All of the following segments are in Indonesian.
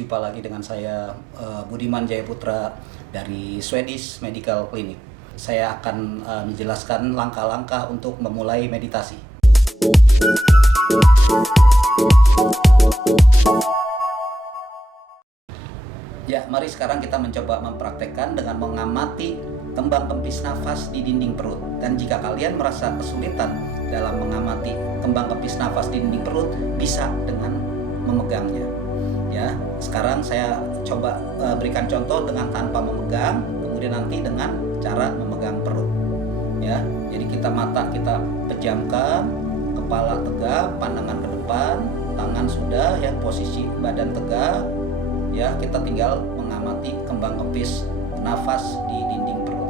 Jumpa lagi dengan saya Budiman Jayaputra dari Swedish Medical Clinic. Saya akan menjelaskan langkah-langkah untuk memulai meditasi. Ya, mari sekarang kita mencoba mempraktekkan dengan mengamati kembang kempis nafas di dinding perut. Dan jika kalian merasa kesulitan dalam mengamati kembang kempis nafas di dinding perut, bisa dengan memegangnya. Ya, sekarang saya coba berikan contoh dengan tanpa memegang, kemudian nanti dengan cara memegang perut. Ya, jadi mata kita pejamkan, kepala tegak, pandangan ke depan, tangan sudah ya, posisi badan tegak. Ya, kita tinggal mengamati kembang kempis nafas di dinding perut.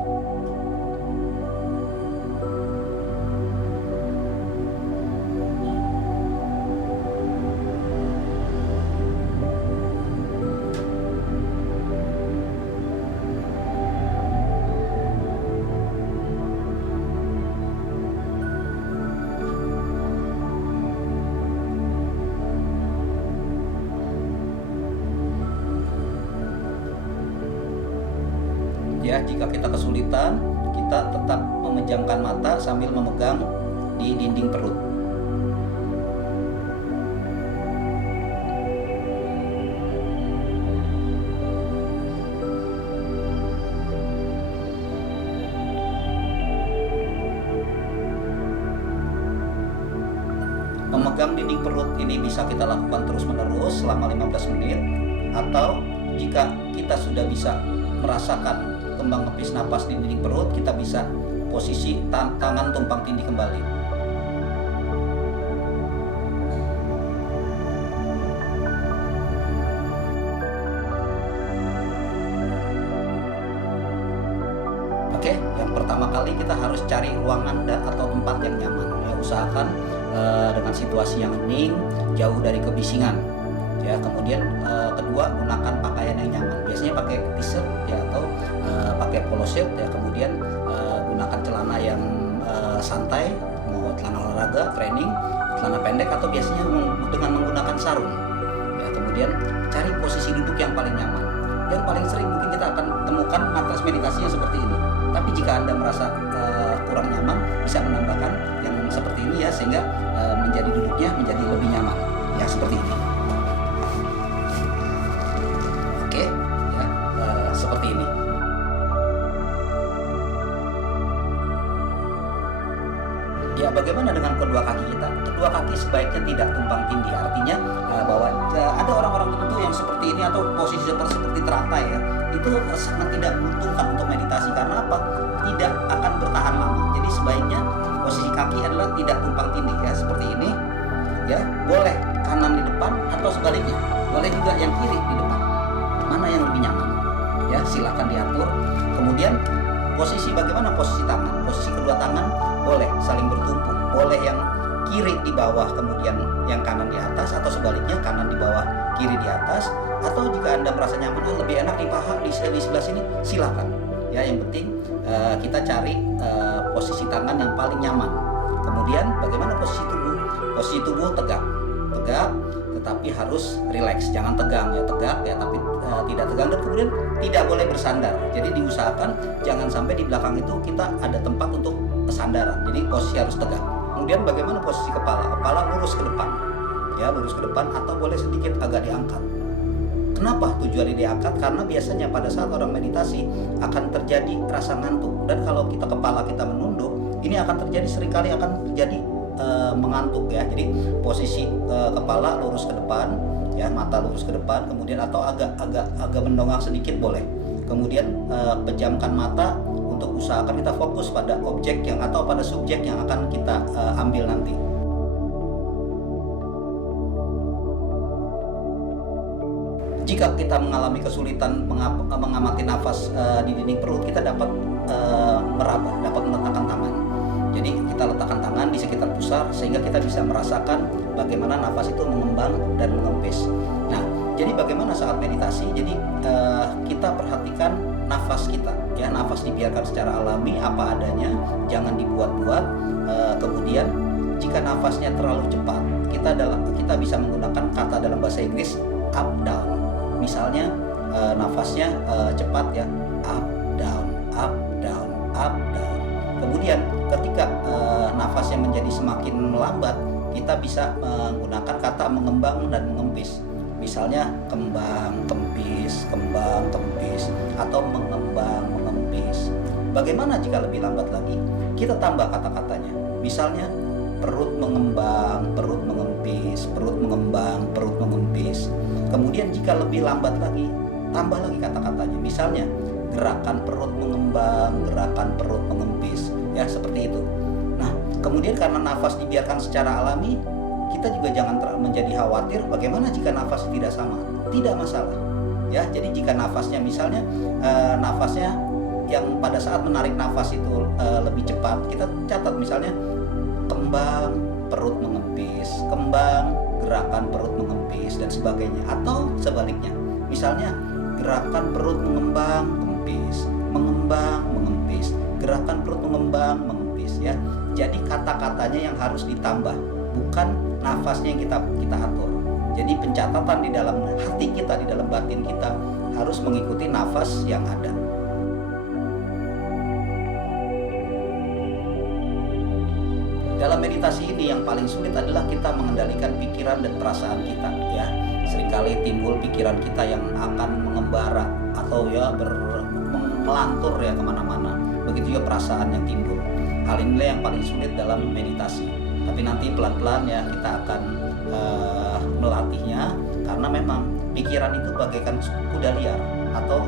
Ya, jika kita kesulitan, kita tetap memejamkan mata sambil memegang di dinding perut. Memegang dinding perut ini bisa kita lakukan terus-menerus selama 15 menit, atau jika kita sudah bisa merasakan kembang kempis napas di dinding perut, kita bisa posisi tangan tumpang tindih kembali. Oke, yang pertama kali kita harus cari ruangan atau tempat yang nyaman. Ya, usahakan dengan situasi yang hening, jauh dari kebisingan. Ya, kemudian kedua, gunakan pakaian yang nyaman. Biasanya pakai t-shirt ya, atau pakai polo shirt ya. Kemudian gunakan celana yang santai, mau celana olahraga, training, celana pendek, atau biasanya dengan menggunakan sarung. Ya, kemudian cari posisi duduk yang paling nyaman. Yang paling sering mungkin kita akan temukan matras meditasinya seperti ini. Tapi jika Anda merasa kurang nyaman, bisa menambahkan yang seperti ini ya, sehingga menjadi duduknya menjadi lebih nyaman. Ya, seperti ini. Seperti ini. Ya, bagaimana dengan kedua kaki kita? Kedua kaki sebaiknya tidak tumpang tindih. Artinya bahwa ada orang-orang tertentu yang seperti ini atau posisi seperti teratai ya, itu sangat tidak menguntungkan untuk meditasi. Karena apa? Tidak akan bertahan lama. Jadi sebaiknya posisi kaki adalah tidak tumpang tindih ya, seperti ini. Ya, boleh kanan di depan atau sebaliknya. Boleh juga yang kiri di depan. Mana yang lebih nyaman? Ya, silakan diatur. Kemudian bagaimana posisi tangan? Posisi kedua tangan boleh saling bertumpuk, boleh yang kiri di bawah kemudian yang kanan di atas, atau sebaliknya kanan di bawah kiri di atas. Atau jika Anda merasa nyaman lebih enak di paha di sebelah sini, silakan. Ya, yang penting kita cari posisi tangan yang paling nyaman. Kemudian bagaimana posisi tubuh? Posisi tubuh tegak, tetapi harus rileks, jangan tegang ya, tegak ya, tapi tidak tegang, dan kemudian tidak boleh bersandar. Jadi diusahakan jangan sampai di belakang itu kita ada tempat untuk kesandaran. Jadi posisi harus tegak. Kemudian bagaimana posisi kepala? Kepala lurus ke depan. Ya, lurus ke depan, atau boleh sedikit agak diangkat. Kenapa tujuannya diangkat? Karena biasanya pada saat orang meditasi akan terjadi rasa ngantuk, dan kalau kepala kita menunduk, ini akan terjadi, seringkali akan terjadi mengantuk ya. Jadi posisi kepala lurus ke depan ya, mata lurus ke depan, kemudian atau agak mendongak sedikit boleh. Kemudian pejamkan mata untuk usahakan kita fokus pada objek yang atau pada subjek yang akan kita ambil nanti. Jika kita mengalami kesulitan mengamati nafas di dinding perut, kita dapat meraba, dapat meletakkan tangan. Jadi kita letakkan tangan di sekitar pusar sehingga kita bisa merasakan bagaimana nafas itu mengembang dan mengempis. Nah, jadi bagaimana saat meditasi? Jadi kita perhatikan nafas kita, ya, nafas dibiarkan secara alami apa adanya, jangan dibuat-buat. Kemudian jika nafasnya terlalu cepat, kita bisa menggunakan kata dalam bahasa Inggris up down. misalnya nafasnya cepat ya, up down up down up down. Kemudian ketika nafasnya menjadi semakin melambat, kita bisa menggunakan kata mengembang dan mengempis. Misalnya kembang kempis, kembang kempis, atau mengembang mengempis. Bagaimana jika lebih lambat lagi? Kita tambah kata-katanya. Misalnya perut mengembang, perut mengempis, perut mengembang, perut mengempis. Kemudian jika lebih lambat lagi, tambah lagi kata-katanya. Misalnya gerakan perut mengembang, gerakan perut mengempis. Ya, seperti itu. Nah, kemudian karena nafas dibiarkan secara alami, kita juga jangan menjadi khawatir bagaimana jika nafas tidak sama. Tidak masalah. Ya, jadi jika nafasnya misalnya nafasnya yang pada saat menarik nafas itu lebih cepat, kita catat misalnya kembang perut mengempis, kembang gerakan perut mengempis dan sebagainya. Atau sebaliknya, misalnya gerakan perut mengembang mengempis, mengembang mengempis, gerakan perut mengembang mengempis ya. Jadi kata-katanya yang harus ditambah, bukan nafasnya yang kita atur. Jadi pencatatan di dalam hati kita, di dalam batin kita harus mengikuti nafas yang ada. Dalam meditasi ini yang paling sulit adalah kita mengendalikan pikiran dan perasaan kita ya. Seringkali timbul pikiran kita yang akan mengembara atau ya melantur ya kemana-mana. Begitu juga perasaan yang timbul. Hal inilah yang paling sulit dalam meditasi. Tapi nanti pelan-pelan ya kita akan melatihnya, karena memang pikiran itu bagaikan kuda liar, atau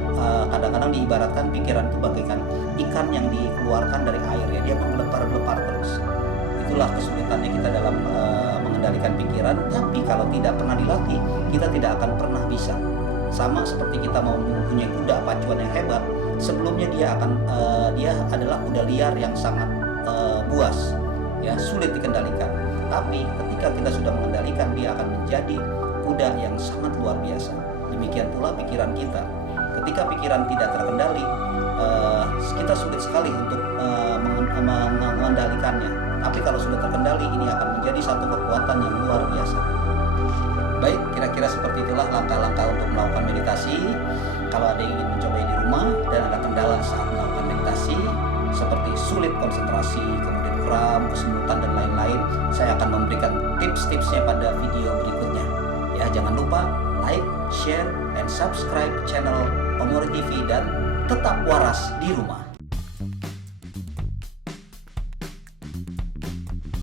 kadang-kadang diibaratkan pikiran itu bagaikan ikan yang dikeluarkan dari air ya, dia menggelepar-gelepar terus. Itulah kesulitannya kita dalam mengendalikan pikiran. Tapi kalau tidak pernah dilatih, kita tidak akan pernah bisa. Sama seperti kita mau mempunyai kuda pacuan yang hebat, sebelumnya dia adalah kuda liar yang sangat buas ya, sulit dikendalikan. Tapi ketika kita sudah mengendalikan, dia akan menjadi kuda yang sangat luar biasa. Demikian pula pikiran kita. Ketika pikiran tidak terkendali, kita sulit sekali untuk mengendalikannya. Tapi kalau sudah terkendali, ini akan menjadi satu kekuatan yang luar biasa. Baik, kira-kira seperti itulah langkah-langkah untuk melakukan meditasi. Kalau ada yang ingin mencoba di rumah dan ada kendala saat melakukan meditasi, seperti sulit konsentrasi, kemudian kram, kesemutan, dan lain-lain, saya akan memberikan tips-tipsnya pada video berikutnya. Ya, jangan lupa like, share, and subscribe channel Omori TV dan tetap waras di rumah.